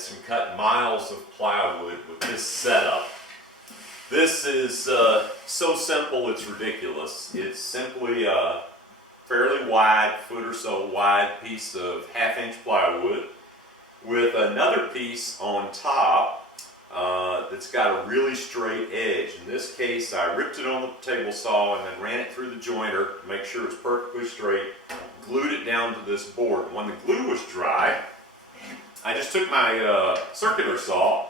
cabinets and cut miles of plywood with this setup. This is so simple it's ridiculous. It's simply a fairly wide, foot or so wide piece of 1/2-inch plywood with another piece on top that's got a really straight edge. In this case, I ripped it on the table saw and then ran it through the jointer to make sure it's perfectly straight, glued it down to this board. When the glue was dry, I just took my circular saw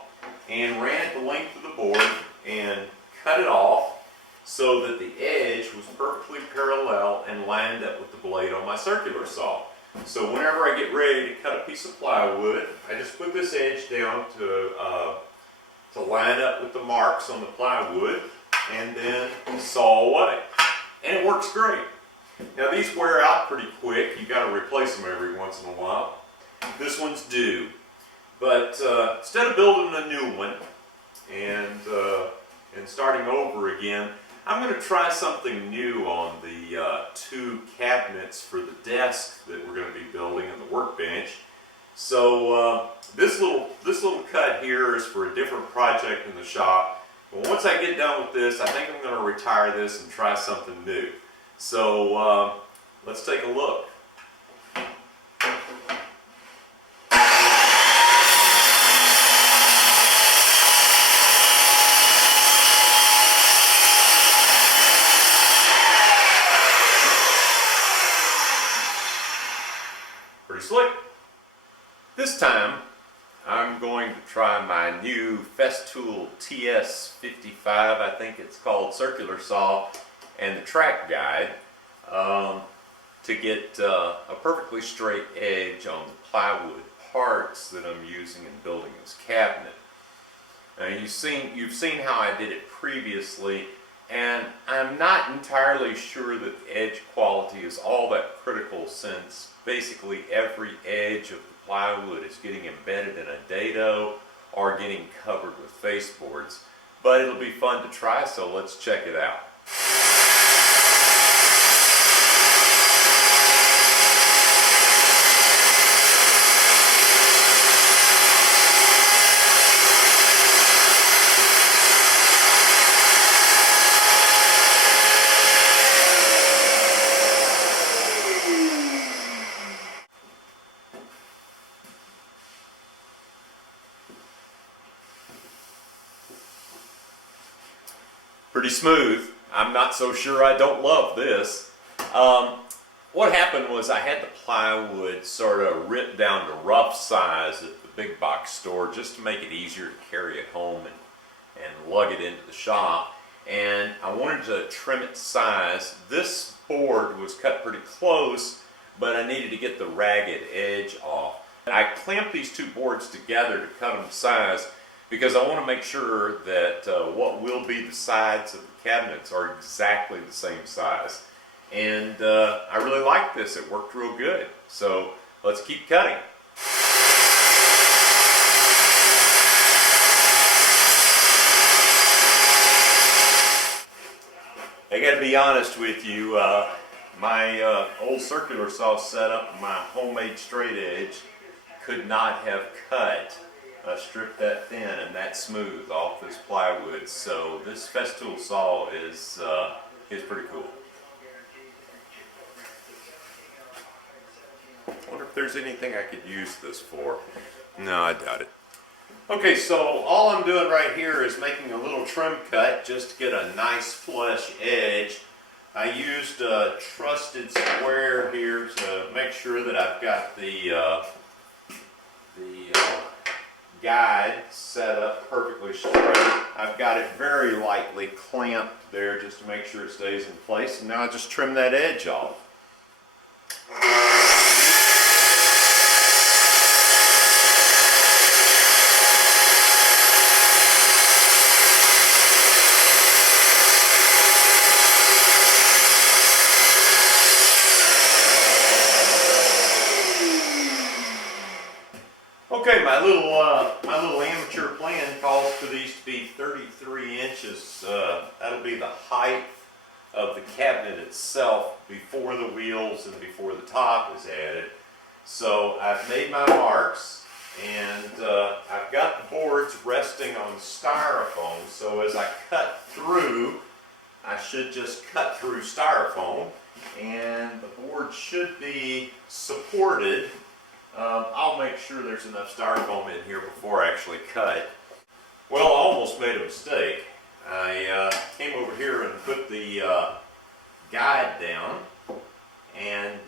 and ran it the length of the board and cut it off so that the edge was perfectly parallel and lined up with the blade on my circular saw. So whenever I get ready to cut a piece of plywood, I just put this edge down to line up with the marks on the plywood and then saw away. And it works great. Now these wear out pretty quick. You got to replace them every once in a while. This one's due. But instead of building a new one and starting over again, I'm going to try something new on the 2 cabinets for the desk that we're going to be building and the workbench. So this little cut here is for a different project in the shop. But once I get done with this, I think I'm going to retire this and try something new. So let's take a look. Pretty slick. This time I'm going to try my new Festool TS55, I think it's called, circular saw, and the track guide to get a perfectly straight edge on the plywood parts that I'm using in building this cabinet. Now you've seen how I did it previously, and I'm not entirely sure that the edge quality is all that critical, since basically every edge of the plywood is getting embedded in a dado or getting covered with faceboards. But it'll be fun to try, so let's check it out. Pretty smooth. I'm not so sure I don't love this. What happened was I had the plywood sort of ripped down to rough size at the big box store just to make it easier to carry it home and lug it into the shop. And I wanted to trim it to size. This board was cut pretty close, but I needed to get the ragged edge off. I clamped these 2 boards together to cut them to size, because I want to make sure that what will be the sides of the cabinets are exactly the same size. And I really like this. It worked real good. So let's keep cutting. I got to be honest with you, my old circular saw setup, my homemade straight edge, could not have cut a strip that thin and that smooth off this plywood. So this Festool saw is pretty cool. I wonder if there's anything I could use this for. No, I doubt it. Okay, so all I'm doing right here is making a little trim cut just to get a nice flush edge. I used a trusted square here to make sure that I've got the guide set up perfectly straight. I've got it very lightly clamped there just to make sure it stays in place, and now I just trim that edge off. Okay, my little amateur plan calls for these to be 33 inches. That'll be the height of the cabinet itself before the wheels and before the top is added. So I've made my marks, And I've got the boards resting on styrofoam, so as I cut through, I should just cut through styrofoam, and the board should be supported. I'll make sure there's enough styrofoam in here before I actually cut. Well, I almost made a mistake. I came over here and put the guide down, and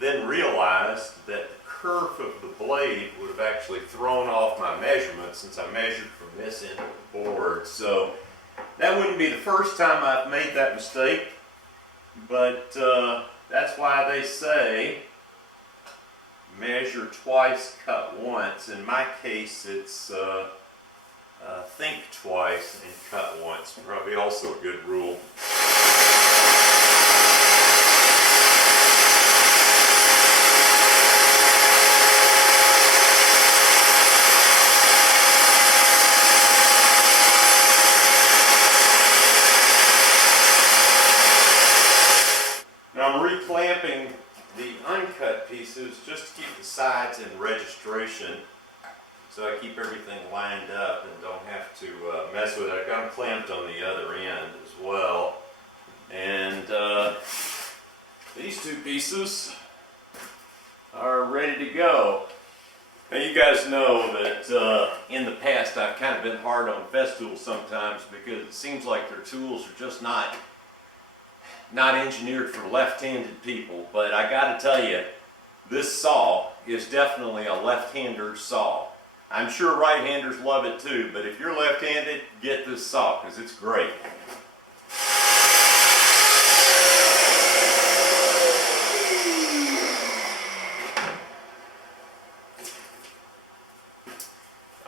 then realized that the curve of the blade would have actually thrown off my measurement since I measured from this end of the board. So that wouldn't be the first time I've made that mistake, but that's why they say measure twice, cut once. In my case, it's think twice and cut once. Probably also a good rule. Now I'm reclamping the uncut pieces just to keep the sides in registration, so I keep everything lined up and don't have to mess with it. I've got them clamped on the other end as well. And these two pieces are ready to go. Now you guys know that in the past I've kind of been hard on Festool sometimes because it seems like their tools are just not engineered for left-handed people. But I got to tell you, this saw is definitely a left-hander saw. I'm sure right-handers love it too, but if you're left-handed, get this saw because it's great.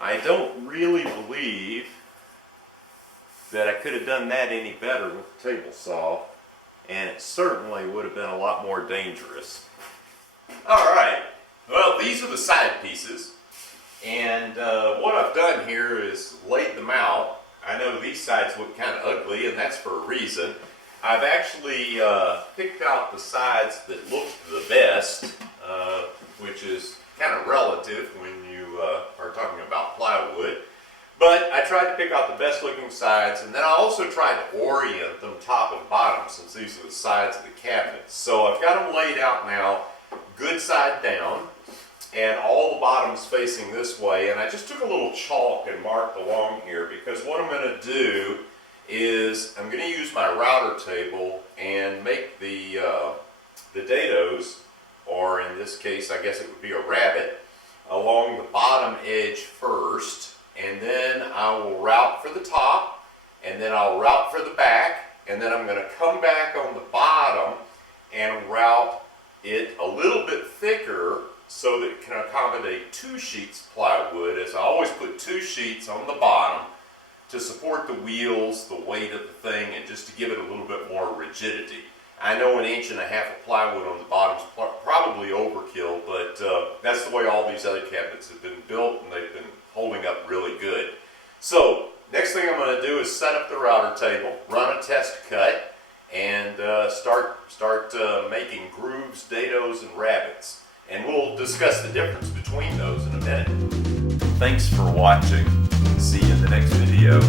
I don't really believe that I could have done that any better with the table saw, and it certainly would have been a lot more dangerous. Alright, well, these are the side pieces. And what I've done here is laid them out. I know these sides look kind of ugly, and that's for a reason. I've actually picked out the sides that look the best, which is kind of relative when you are talking about plywood. But I tried to pick out the best looking sides, and then I also tried to orient them top and bottom since these are the sides of the cabinet. So I've got them laid out now, good side down, and all the bottoms facing this way. And I just took a little chalk and marked along here because what I'm going to do is I'm going to use my router table and make the dados, or in this case I guess it would be a rabbet, along the bottom edge first, and then I will route for the top, and then I'll route for the back, and then I'm going to come back on the bottom and route it a little bit thicker so that it can accommodate 2 sheets of plywood, as I always put 2 sheets on the bottom to support the wheels, the weight of the thing, and just to give it a little bit more rigidity. I know 1.5 inches of plywood on the bottom is probably overkill, but that's the way all these other cabinets have been built, and they've been holding up really good. So next thing I'm going to do is set up the router table, run a test cut, and start making grooves, dados, and rabbets. And we'll discuss the difference between those in a minute. Thanks for watching. See you in the next video.